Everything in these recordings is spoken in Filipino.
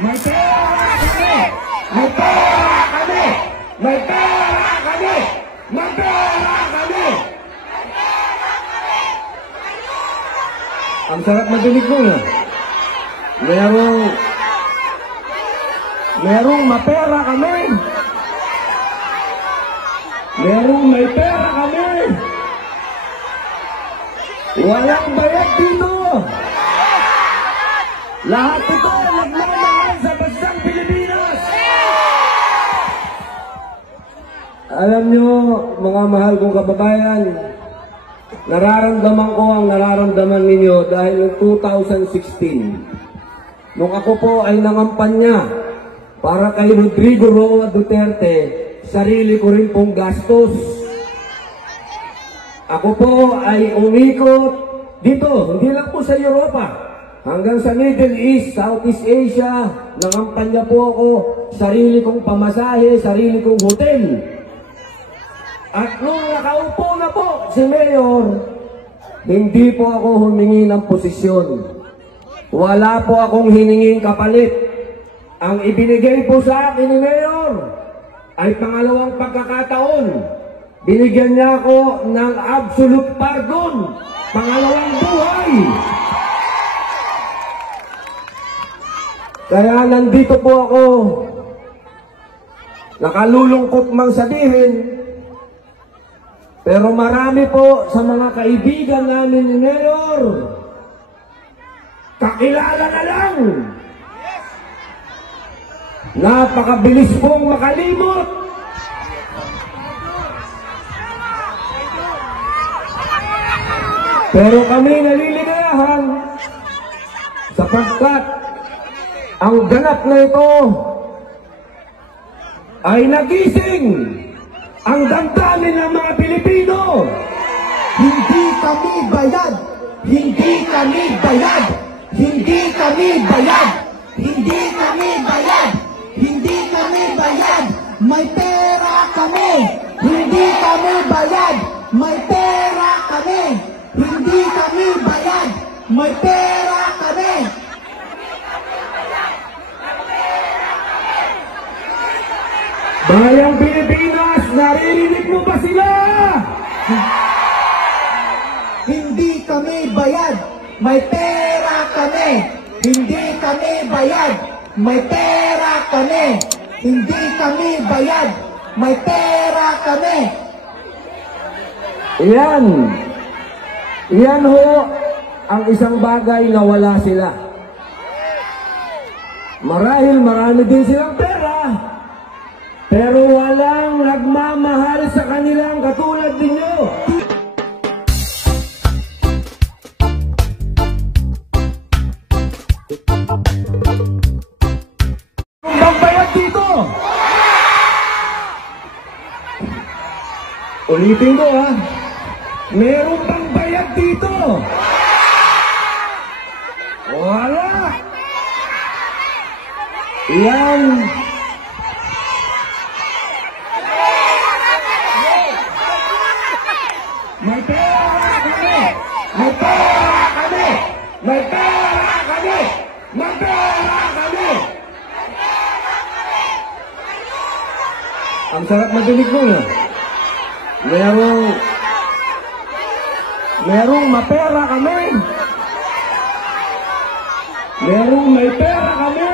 May pera kami! May pera kami! May pera kami! May pera kami! Ang sarap madinig mo na. Merong mapera kami. Merong may pera kami. Walang bayad dito. Lahat ito nagmamahal sa bansang Pilipinas. Alam nyo, mga mahal kong kababayan, nararamdaman ko ang nararamdaman ninyo dahil noong 2016, nung ako po ay nangampanya para kay Rodrigo Roa Duterte, sarili ko rin pong gastos. Ako po ay umikot dito, hindi lang po sa Europa, hanggang sa Middle East, Southeast Asia, nangampanya po ako, sarili kong pamasahe, sarili kong hotel. At nung nakaupo na po si Mayor, hindi po ako humingi ng posisyon. Wala po akong hininging kapalit. Ang ibinigay po sa akin ni Mayor ay pangalawang pagkakataon. Binigyan niya ako ng absolute pardon, pangalawang buhay. Kaya nandito po ako, nakalulungkot mang sabihin, pero marami po sa mga kaibigan namin ni Mayor, kakilala na lang. Napakabilis pong makalimot. Pero kami naliligayahan sapagkat ang ganap na ito ay nagising ang damdamin ng mga Pilipino. Hindi kami bayad. Hindi kami bayad. Hindi kami bayad. Hindi kami bayad. Hindi kami bayad. May pera kami. Hindi kami bayad. May pera kami. Hindi kami bayad. May pera kami. Bayang Pilipinas, naririnig mo ba sila? Hindi kami bayad. May pera kami. Hindi kami bayad. May pera kami. Hindi kami bayad. May pera kami. Yan. Yan ho ang isang bagay na wala sila. Marahil marami din silang pera, pero walang nagmamahal sa kanilang katulad ninyo. Kung bayad dito. Ulitin ko ha. Meron bang bayad dito? Wala. Yan. May pera kami! May pera kami! May pera kami! May pera kami! Ang sarap madinig mo na. Merong mapera kami. Merong may pera kami.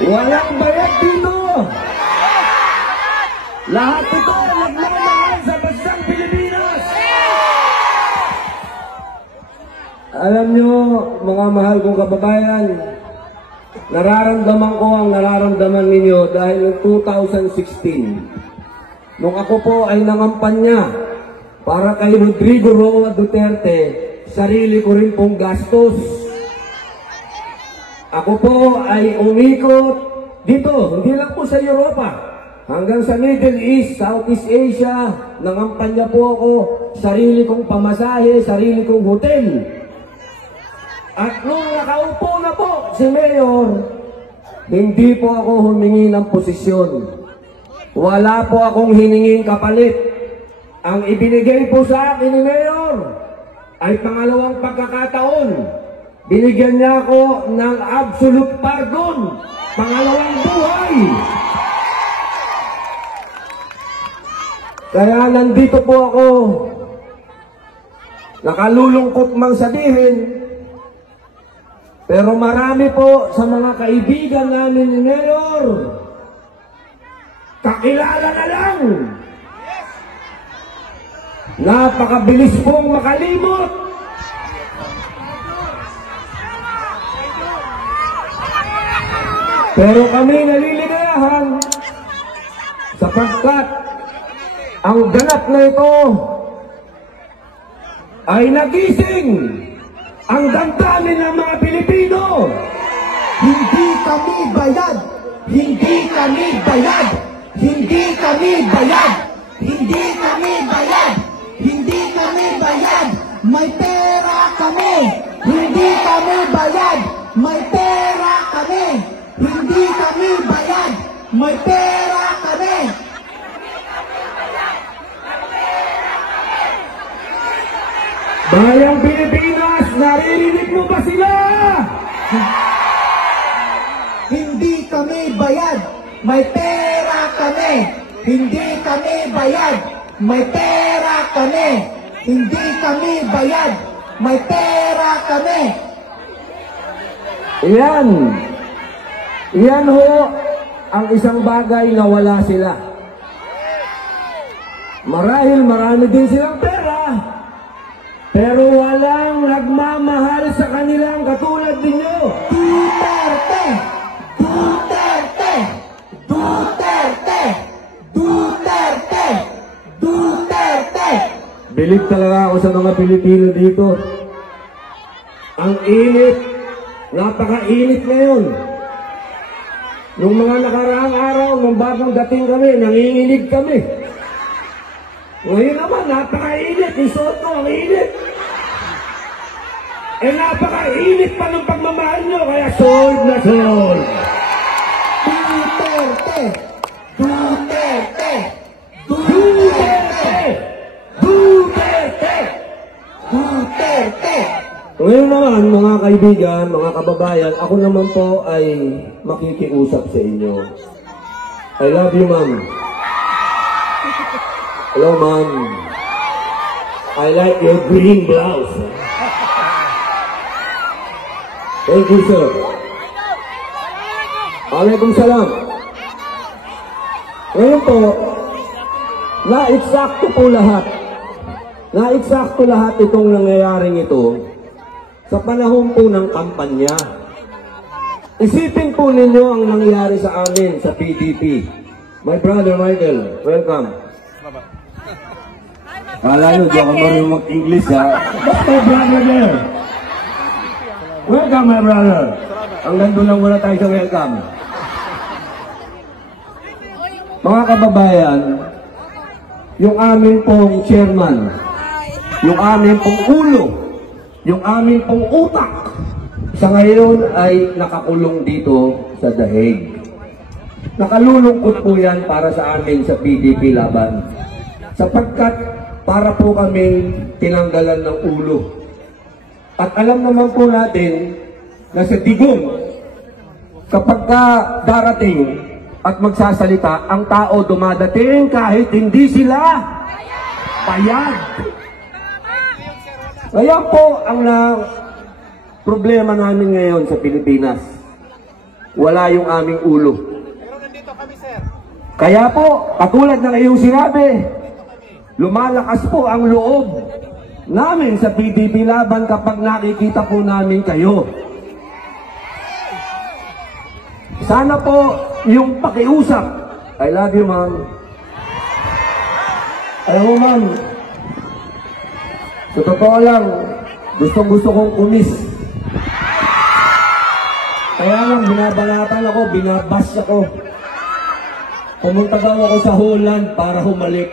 Walang bayad dito. Lahat ito nagmamahal sa bansang Pilipinas. Alam nyo, mga mahal kong kababayan, nararamdaman ko ang nararamdaman ninyo dahil noong 2016, nung ako po ay nangampanya para kay Rodrigo Roa Duterte, sarili ko rin pong gastos. Ako po ay umikot dito, hindi lang po sa Europa, hanggang sa Middle East, Southeast Asia, nangampanya po ako, sarili kong pamasahe, sarili kong hotel. At nung nakaupo na po si Mayor, hindi po ako humingi ng posisyon. Wala po akong hininging kapalit. Ang ibinigay po sa akin ni Mayor ay pangalawang pagkakataon. Binigyan niya ako ng absolute pardon, pangalawang buhay. Kaya nandito po ako, nakalulungkot mang sabihin, pero marami po sa mga kaibigan namin ni Mayor, kakilala na lang. Napakabilis pong makalimot. Pero kami naliligayahan sapagkat ang ganap na ito ay nagising ang damdamin ng mga Pilipino. Hindi kami bayad! Hindi kami bayad! Hindi kami bayad! Hindi kami bayad! Hindi kami bayad! May pera kami! Hindi kami bayad! May pera kami! Hindi kami bayad! May pera kami! Bayang Pilipinas, naririnig mo ba sila? Hindi kami bayad! May pera kami! Hindi kami bayad! May pera kami! Hindi kami bayad! May pera kami! Yan. Yan ho ang isang bagay na wala sila. Marahil marami din silang pera, pero walang nagmamahal sa kanilang katulad ninyo. Duterte! Duterte! Duterte! Duterte! Duterte! Bilib talaga ako sa mga Pilipino dito. Ang init, napakainit ngayon. Nung mga nakaraang araw, nung bagong dating kami, nanginginig kami. Ngayon naman, napakainit. Isuot ko, ang init. Eh, napakainit pa ng pagmamahal nyo, kaya sold na sold. Duterte! Duterte! Duterte! Duterte! Duterte! Ngayon naman, mga kaibigan, mga kababayan, ako naman po ay makikiusap sa inyo. I love you, ma'am. Hello, ma'am. I like your green blouse. Thank you, sir. Alaikum salam. Ngayon po, na-eksakto po lahat. Na-eksakto lahat itong nangyayaring ito sa panahon po ng kampanya. Isipin po ninyo ang nangyari sa amin sa PDP. My brother Michael, welcome. Kala nyo, di ako marunong mag-English ha. That's my brother there. Welcome, my brother. Hanggang doon lang muna tayo sa welcome. Mga kababayan, yung amin pong chairman, yung amin pong ulo, yung amin pong utak, sa ngayon ay nakakulong dito sa The Hague. Nakalulungkot po yan para sa amin sa PDP laban. Sapagkat para po kami tinanggalan ng ulo. At alam naman po natin na sa digong, kapag ka darating at magsasalita, ang tao dumadating kahit hindi sila bayad. Ngayon po ang problema namin ngayon sa Pilipinas. Wala yung aming ulo. Pero nandito kami, sir. Kaya po, katulad ng iyong sinabi, lumalakas po ang loob namin sa PDP laban kapag nakikita po namin kayo. Sana po yung pakiusap. I love you, ma'am. Alam mo, ma'am, sa totoo lang, gustong-gusto kong kumis. Kaya lang, binabalatan ako, binabash ako. Pumunta daw ako sa Holland para humalik.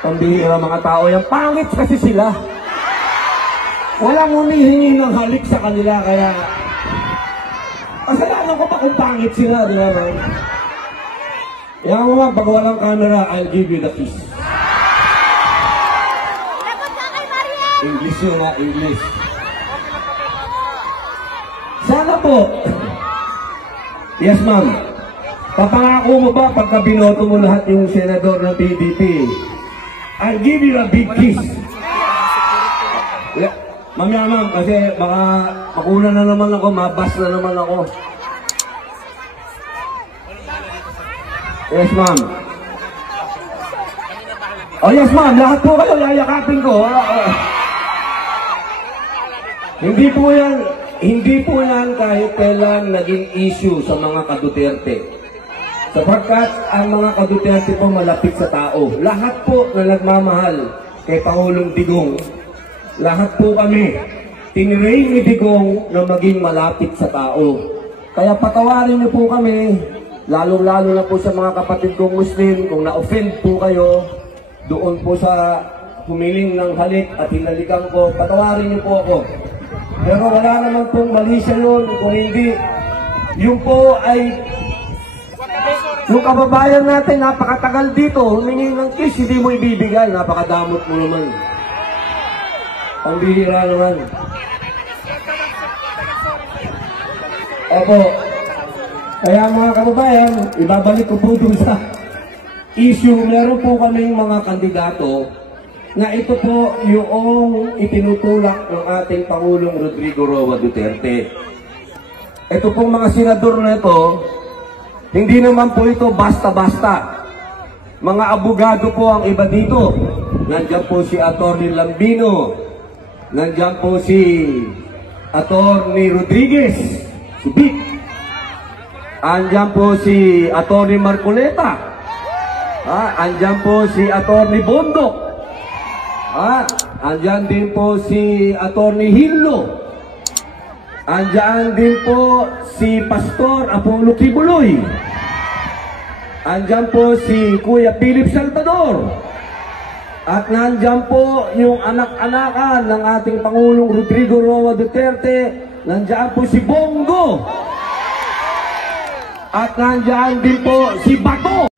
Pambihira mga tao yan. Pangit kasi sila. Walang humihingi ng halik sa kanila, kaya kasalanan ko pa kung pangit sila, di ba, man? Yan mo nga, pag walang camera, I'll give you the kiss. English yun nga, English. Sana po. Yes, ma'am. Papangako mo ba pagka binoto mo lahat yung senador ng PDP? I'll give you a big kiss. Yeah. Mamaya, ma'am, kasi baka makuna na naman ako, mabas na naman ako. Yes, ma'am. Oh, yes, ma'am. Lahat po kayo, yayakapin ko. Hindi po yan kahit kailan naging issue sa mga ka-Duterte. Sapagkat ang mga ka-Duterte po malapit sa tao. Lahat po na nagmamahal kay Pangulong Digong, lahat po kami, tinirain ni Digong na maging malapit sa tao. Kaya patawarin niyo po kami, lalong-lalo na po sa mga kapatid kong Muslim, kung na-offend po kayo, doon po sa humiling ng halik at hinalikan ko, patawarin niyo po ako. Pero wala naman pong mali siya yun, kung hindi, yung po ay, yung kababayan natin, napakatagal dito, humingi ng kiss, hindi mo ibibigay, napakadamot mo naman. Ang bihira naman. Opo, kaya mga kababayan, ibabalik ko po dun sa issue, meron po kaming mga kandidato, na ito po yung itinutulak ng ating Pangulong Rodrigo Roa Duterte. Ito pong mga senador na ito, hindi naman po ito basta-basta. Mga abogado po ang iba dito. Nandiyan po si Atty. Lambino, nandiyan po si Atty. Rodriguez, si Vic. Andiyan po si Atty. Marcoleta. Andiyan po si Atty. Bondok. Andyan din po si Atty. Hillo. Andyan din po si Pastor Apollo Kibuloy. Andyan po si Kuya Philip Salvador. At nandyan po yung anak-anakan ng ating Pangulong Rodrigo Roa Duterte. Nandyan po si Bongo. At nandyan din po si Bato.